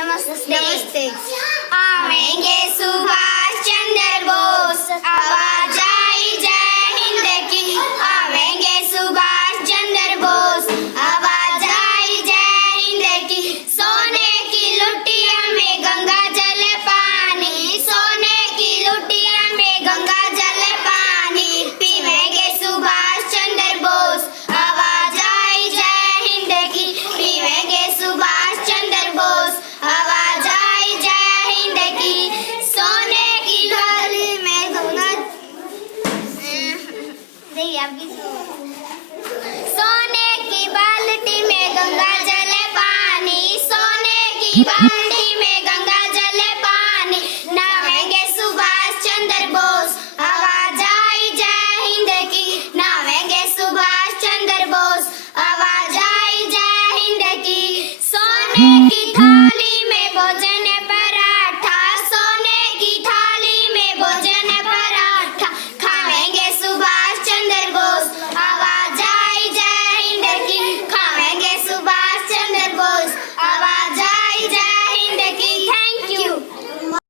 नमस्ते। आवेंगे सुभाष चंद्र बोस, आवाज आई जय हिंद की। आवेंगे सुभाष चंद्र बोस, आवाज आई जय हिंद की। सोने की लुटिया में गंगा जल पानी, सोने की लुटिया में गंगा जल पानी। पीवेंगे सुभाष चंद्र बोस, आवाज आई जय हिंद की। पीवेंगे सुभाष चंद्र बोस, आवाज आई जय हिंद की। सोने की थाली में गंगा सोने की बाल्टी में गंगा जल पानी, सोने की बाल्टी